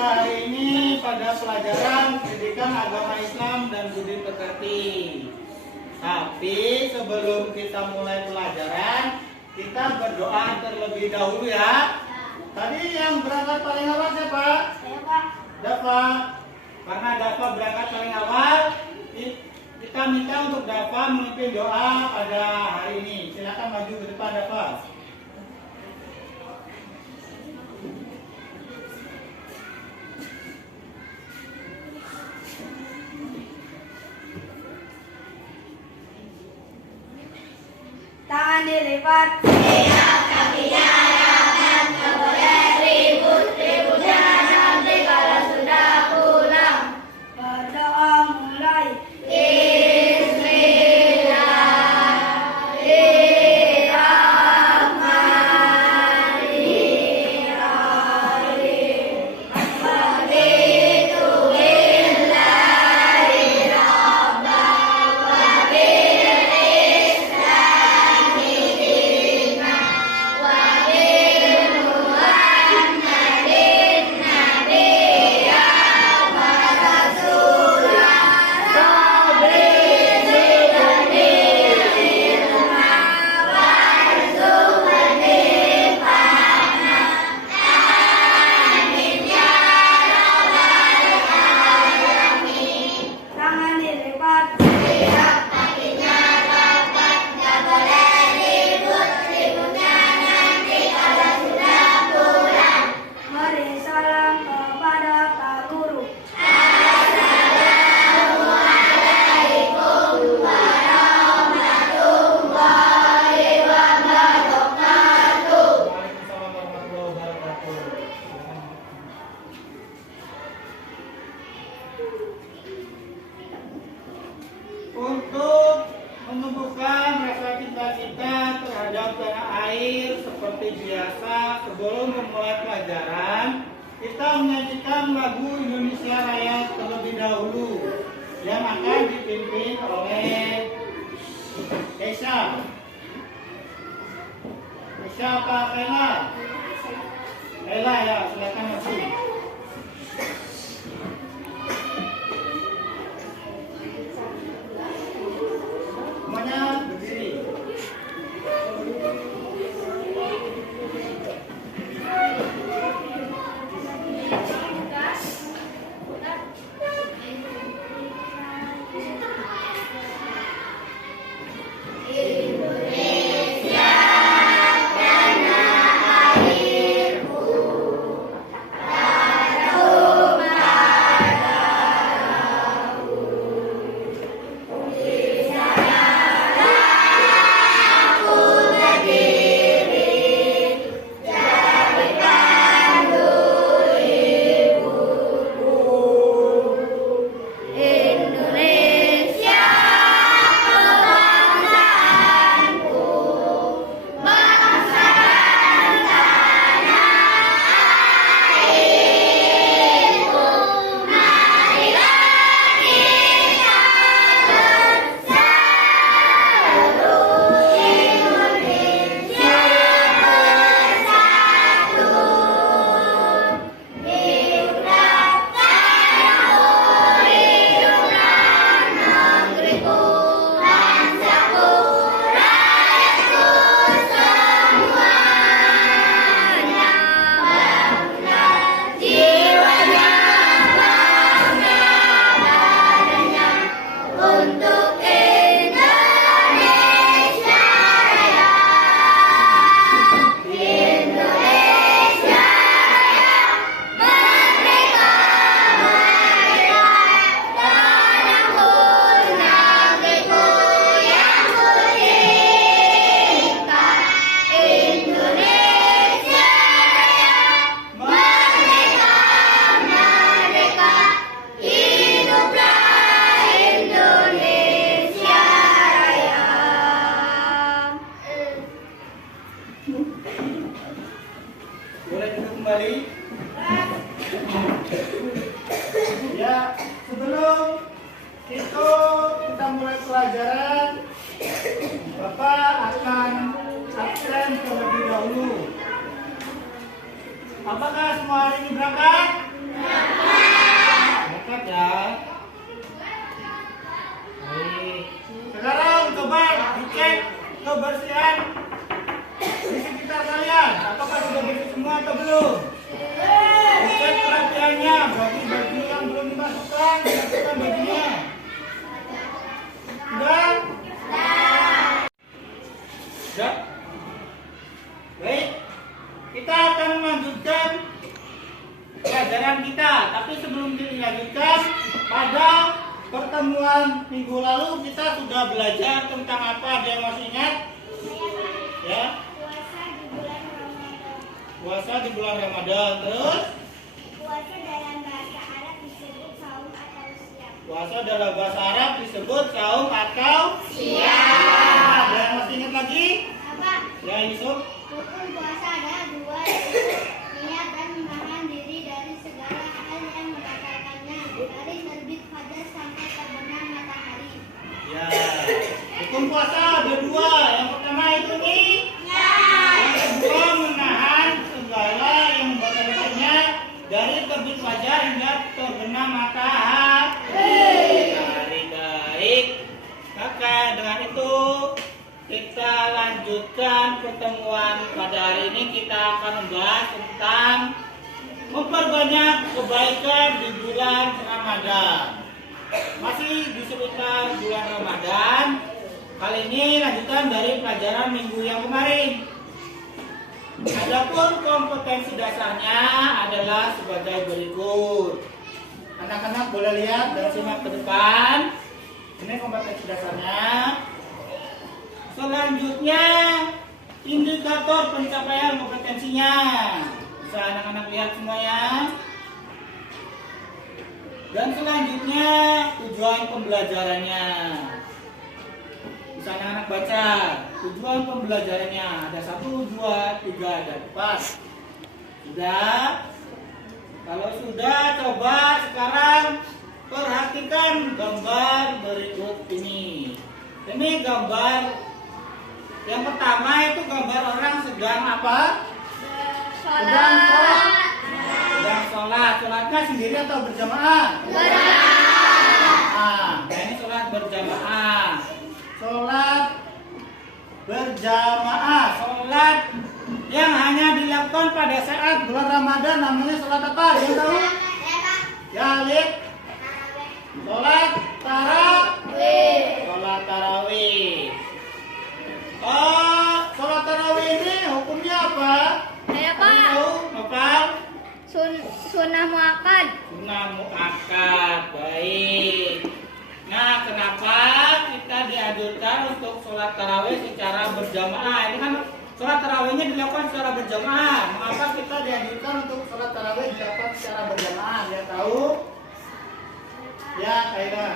hari ini pada pelajaran pendidikan agama Islam dan budi pekerti. Tapi sebelum kita mulai pelajaran, kita berdoa terlebih dahulu ya. Tadi yang berangkat paling awal siapa? Saya, Pak. Dafa. Karena Dafa berangkat paling awal, kita minta untuk Dafa memimpin doa pada hari ini. Silakan maju ke depan Dafa. Tangan dilipat. Siap kakinya rapat, tak boleh ribut-ributnya nanti kalau sudah pulang. Berdoa mulai. Tangan dilipat. Siap kakinya rapat, tak boleh ribut-ributnya nanti kalau sudah pulang. Beri salam kepada Pak Guru. Assalamualaikum warahmatullahi wabarakatuh. Waalaikumsalam warahmatullahi wabarakatuh. Untuk menumbuhkan rasa cinta kita terhadap tanah air seperti biasa, sebelum memulai pelajaran, kita menyanyikan lagu Indonesia Raya terlebih dahulu yang akan dipimpin oleh Keisha. Keisha apa Kayla? Kayla ya, silakan maju. Semuanya berdiri. Indonesia tanah airku, tanah darahku. Di sana aku berdiri, jadi pandu ibuku. Indonesia kebangsaanku, bangsa dan tanah airku. Marilah kita bersatu, Indonesia bersatu. Hiduplah tanahku, hiduplah negeriku, bangsaku, rakyatku semuanya. Bangunlah jiwanya, bangga badannya untuk Indonesia Raya. Indonesia Raya, merdeka, merdeka, tanahku, negeriku yang kucinta. Indonesia Raya, merdeka, merdeka, hiduplah Indonesia Raya. Boleh duduk kembali? Ya, sebelum itu kita mulai pelajaran, Bapak akan absen terlebih dahulu. Apakah semua hari ini berangkat? kebersihan di sekitar kalian. Apakah sudah bersih semua atau belum? Cek perhatiannya, baju yang belum dimasukkan, dimasukkan bajunya. Sudah? Sudah? Baik, kita akan melanjutkan pelajaran kita. Tapi sebelum dilanjutkan, pada pertemuan minggu lalu kita sudah belajar tentang apa? Ada yang masih ingat? Ya? Puasa di bulan Ramadan. Terus? Puasa dalam bahasa Arab disebut saum atau siam. Puasa dalam bahasa Arab disebut saum atau siam. Ada yang masih ingat lagi? Apa? Ya, Yusuf. Rukun puasa ada dua, yaitu niat dan menahan diri dari segala hal yang membatalkannya dari terbit fajar sampai terbenam matahari. Ya. Hukum puasa ada dua. Yang pertama itu nih. Yang kedua menahan segala yang membatalkannya dari terbit fajar hingga terbenam matahari. Baik. Maka dengan itu kita lanjutkan pertemuan pada hari ini. Kita akan membahas tentang memperbanyak kebaikan di bulan Ramadan. Masih di seputar bulan Ramadan. Kali ini lanjutan dari pelajaran minggu yang kemarin. Adapun kompetensi dasarnya adalah sebagai berikut. Anak-anak boleh lihat dan simak ke depan. Ini kompetensi dasarnya. Selanjutnya, indikator pencapaian kompetensinya. Bisa anak-anak lihat semuanya. Dan selanjutnya, tujuan pembelajarannya. Bisa anak-anak baca. Tujuan pembelajarannya ada 1, 2, 3, dan 4. Sudah? Kalau sudah, coba sekarang perhatikan gambar berikut ini. Ini gambar yang pertama itu gambar orang sedang apa? Sedang sholat. Sedang sholat. Sholatnya sendiri atau berjamaah? Nah, ini sholat berjamaah. Sholat berjamaah. Sholat yang hanya dilakukan pada saat bulan Ramadan namanya sholat apa? Yang tahu? Ya, Alif. Sholat tarawih. Sholat tarawih. Sholat tarawih ini hukumnya apa? Saya Tahu apa? Sunnah muakkad. Sunnah muakkad. Baik. Nah, kenapa kita dianjurkan untuk sholat tarawih secara berjamaah? Ini kan sholat tarawihnya dilakukan secara berjamaah. Mengapa kita dianjurkan untuk sholat tarawih dilakukan secara berjamaah? Dia tahu? Ya, Kaira.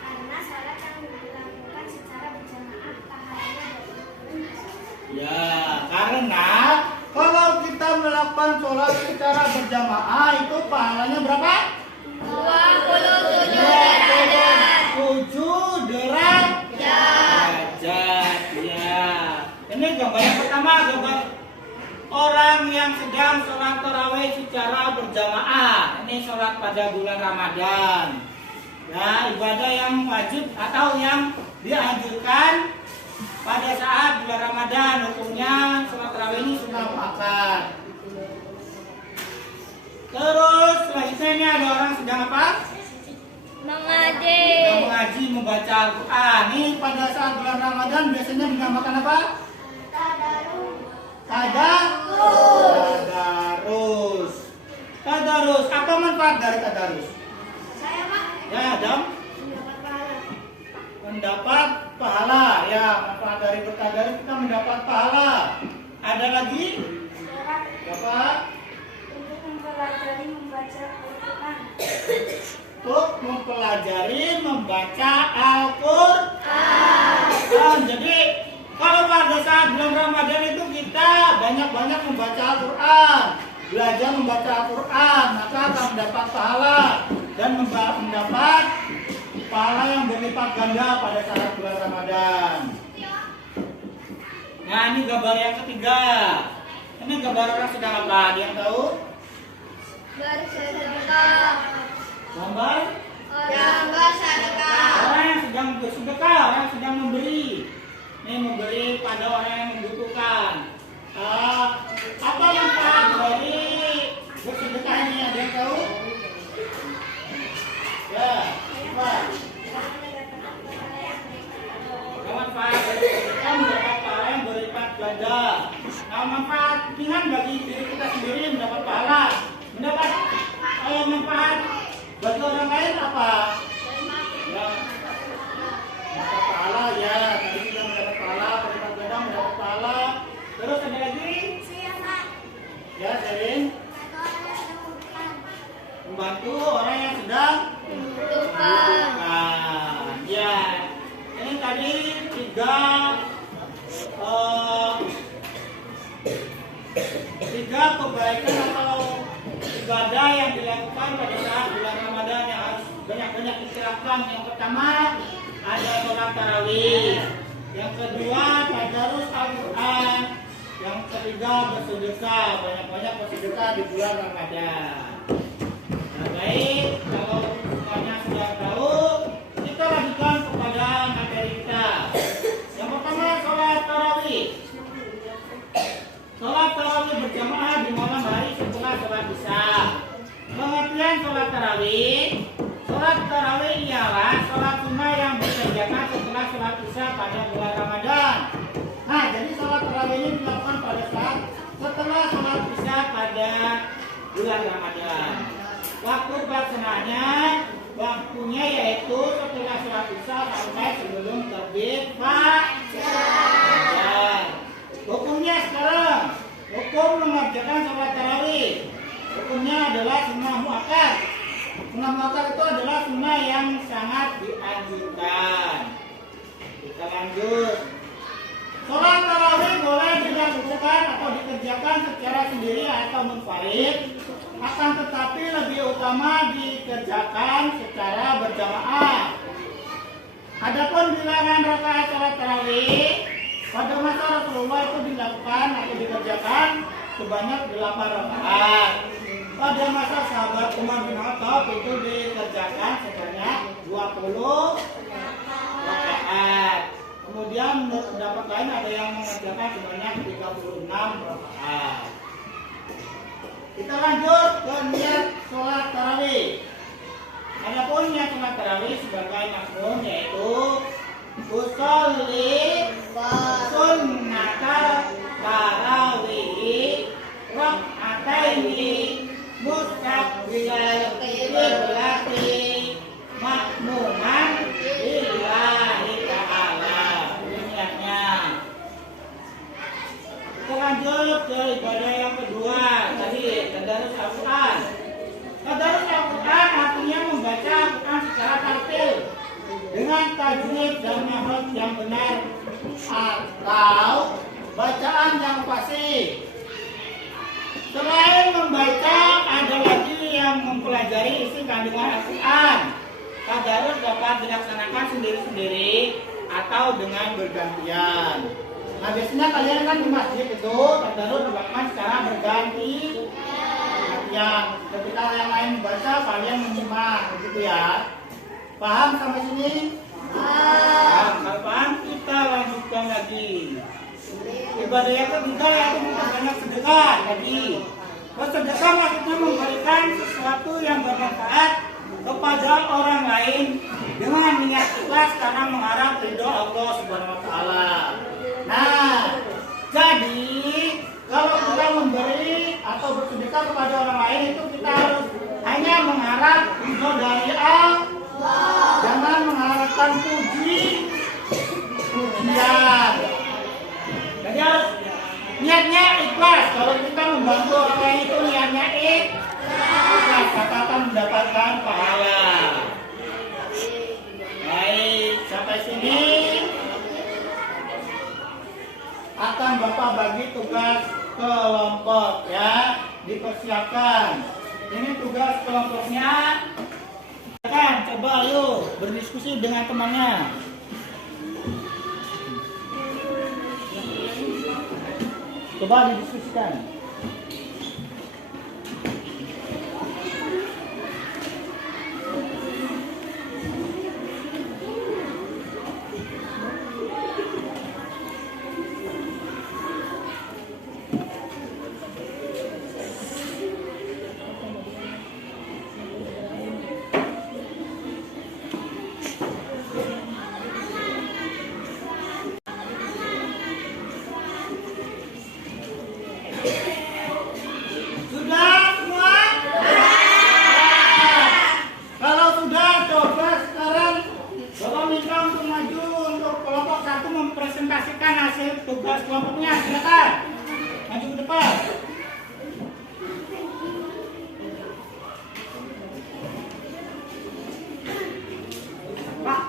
Karena salat yang dilakukan secara berjamaah pahalanya Ya, karena kalau kita melakukan sholat secara berjamaah itu pahalanya berapa? 27 7 derajat. Ya. Ini gambar yang pertama, gambar orang yang sedang sholat tarawih secara berjamaah. Ini sholat pada bulan Ramadan. Ya, ibadah yang wajib atau yang dianjurkan pada saat bulan Ramadan. Hukumnya sholat tarawih ini sunnah muakkad. Terus selanjutnya ini ada orang sedang apa? mengaji. Sedang mengaji, membaca Al-Quran. Ini pada saat bulan Ramadan biasanya dinamakan apa? Tadarus. Tadarus. Apa manfaat dari tadarus? Saya Pak Ya, Adam. mendapat pahala. Mendapat pahala. Ya, manfaat dari bertadarus kita mendapat pahala. Ada lagi? Bapak? Untuk mempelajari membaca Al-Quran. Untuk mempelajari membaca Al-Quran. Jadi kalau pada saat bulan Ramadan itu kita banyak-banyak membaca Al-Quran, belajar membaca Al-Quran, maka akan mendapat pahala dan mendapat pahala yang berlipat ganda pada saat bulan Ramadan. Nah, ini gambar yang ketiga. Ini gambar orang sedang apa? Ada yang tahu? Bersedekah. Gambar Orang bersedekah. orang yang sedang bersedekah, orang yang sedang memberi. Ini memberi pada orang yang membutuhkan. Apa manfaat dari bersedekah ini? Ada yang tahu? Ya, apa? Manfaat dari bersedekah mendapat pahala yang berlipat ganda. Nah, manfaat ringan bagi diri kita sendiri mendapat pahala. Mendapat manfaat bagi orang lain apa? Ya, mendapat pahala ya. Tadi kita mendapat pahala, berlipat ganda mendapat pahala. Terus ada lagi? Ya, Selin. Membantu orang yang sedang membutuhkan. Ya, ini tadi tiga kebaikan atau ibadah yang dilakukan pada saat bulan Ramadan yang harus banyak-banyak dikerahkan. Yang pertama ada sholat tarawih, yang kedua tadarus Al-Quran, yang ketiga bersedekah, banyak-banyak bersedekah di bulan Ramadan. Nah, baik, kalau semuanya sudah tahu, kita lanjutkan kepada materi kita. Yang pertama sholat tarawih. Sholat tarawih berjamaah di malam hari setelah sholat isya. Pengertian sholat tarawih. Sholat tarawih ialah sholat sunnah yang dikerjakan setelah sholat isya pada bulan Ramadan. Nah, jadi sholat tarawih ini dilakukan pada saat setelah sholat isya pada bulan Ramadan. Waktu pelaksanaannya, waktunya yaitu setelah sholat isya sampai sebelum terbit fajar. Hukumnya sekarang, hukum mengerjakan sholat tarawih. Hukumnya adalah sunnah muakkad. Sunnah muakkad itu adalah sunnah yang sangat dianjurkan. Kita lanjut. Sholat tarawih boleh dilakukan atau dikerjakan secara sendiri atau munfarid. Akan tetapi lebih utama dikerjakan secara berjamaah. Adapun bilangan rakaat sholat tarawih pada masa Rasulullah itu dilakukan atau dikerjakan sebanyak 8 rakaat. Pada masa sahabat Umar bin Khattab itu dikerjakan sebanyak 20 rakaat. Kemudian menurut pendapat lain ada yang mengerjakan sebanyak 36 rakaat. Kita lanjut ke niat sholat tarawih. Adapun niat sholat tarawih sebagai makmum yaitu usolli sunnatal tarawih rak'ataini mustaqbilal qiblati makmuman lillahi ta'ala. Niatnya. Kita lanjut ke ibadah yang kedua. Tadi tadarus Al-Quran. Tadarus Al-Quran artinya membaca Al-Quran secara tartil dengan tajwid dan makhraj yang benar atau bacaan yang fasih. Selain membaca, ada lagi yang mempelajari isi kandungan Al-Quran. Tadarus dapat dilaksanakan sendiri-sendiri atau dengan bergantian. Nah, biasanya kalian kan di masjid itu tadarus dilakukan secara berganti. Yang ketika yang lain membaca, kalian menyimak, begitu ya. Paham sampai sini? Paham. Kalau paham, kita lanjutkan lagi. Ibadah yang ketiga yaitu memperbanyak sedekah. Jadi, bersedekah maksudnya memberikan sesuatu yang bermanfaat kepada orang lain dengan niat ikhlas karena mengharap ridho Allah Subhanahu wa taala. Nah, jadi kalau kita memberi atau bersedekah kepada orang lain itu kita harus hanya mengharap ridho dari Allah. Jangan mengharapkan pujian. Jadi harus niatnya ikhlas. Kalau kita membantu orang lain itu niatnya ikhlas, maka akan mendapatkan pahala. Baik, sampai sini akan Bapak bagi tugas kelompok ya, dipersiapkan. Ini tugas kelompoknya. Kan, coba ayo berdiskusi dengan temannya. Coba didiskusikan. kelompoknya, silakan. Maju ke depan. Pak.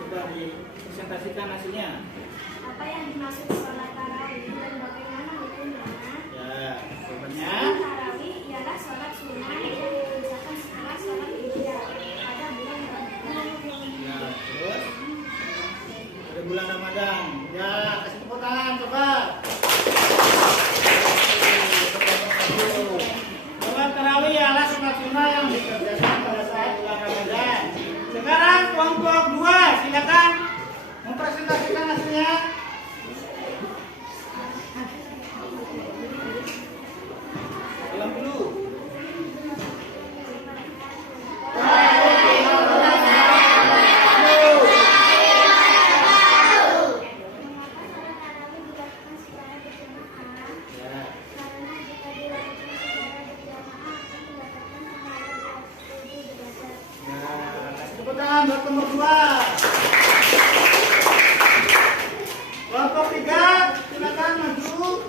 Coba dipresentasikan hasilnya. Apa yang dimaksud sholat tarawih dan bagaimana hukumnya? Ya, jawabannya. Sholat tarawih ialah sholat sunnah yang dikerjakan setelah sholat isya pada bulan Ramadan. Ya, terus pada bulan Ramadan. Ya, kasih tepuk tangan coba. Sholat tarawih ialah sholat sunnah yang dikerjakan pada saat bulan Ramadan. Sekarang kelompok 2, silakan mempresentasikan hasilnya. Ulang dulu. Mengapa sholat tarawih dilakukan secara berjamaah? Ya. Karena jika dilakukan secara berjamaah akan mendapatkan pahala 7 derajat. Nah, kasih tepuk tangan buat nomor 2. Kelompok 3, silakan maju.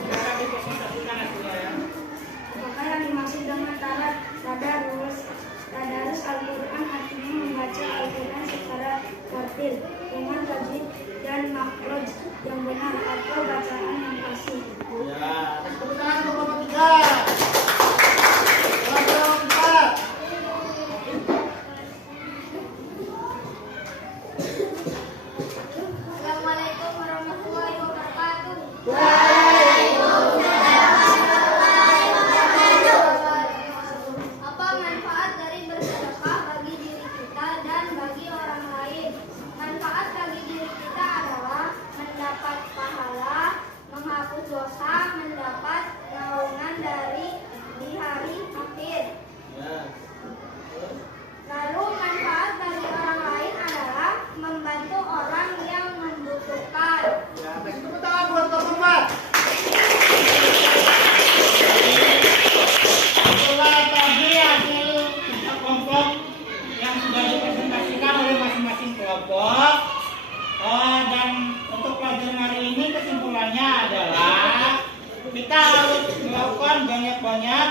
Silakan dipresentasikan hasilnya ya. Apakah yang dimaksud dengan tadarus? Tadarus Al-Quran artinya membaca Al-Quran secara tartil dengan tajwid dan makhraj yang benar atau bacaan yang fasih. Ya, kasih tepuk tangan untuk kelompok 3. Kelompok 4. Assalamualaikum warahmatullahi wabarakatuh. Apa manfaat dari bersedekah bagi diri kita dan bagi orang lain? Manfaat bagi diri kita adalah mendapat pahala, menghapus dosa, mendapat naungan dari di hari akhir. Ya. Lalu manfaat bagi orang lain adalah membantu orang yang membutuhkan. Ya, kasih tepuk tangan buat kelompok 4. Itulah tadi hasil tiga kelompok yang sudah dipresentasikan oleh masing-masing kelompok. Dan untuk pelajaran hari ini kesimpulannya adalah kita harus melakukan banyak-banyak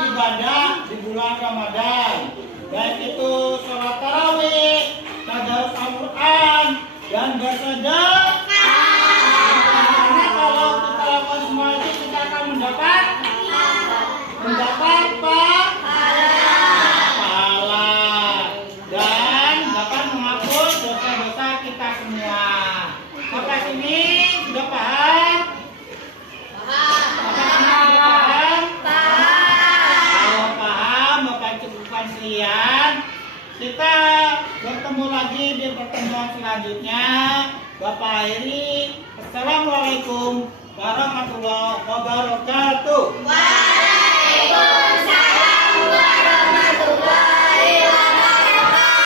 ibadah di bulan Ramadan, baik itu sholat tarawih, tadarus Al-Quran, dan bersedekah. Karena kalau kita lakukan semua itu kita akan mendapat pahala dan dapat menghapus dosa-dosa kita semua. Sampai sini sudah paham? Sampai sini sudah paham? Kalau paham, Bapak cukupkan sekian. Kita bertemu lagi di pertemuan selanjutnya. Bapak akhiri. Assalamualaikum warahmatullahi wabarakatuh.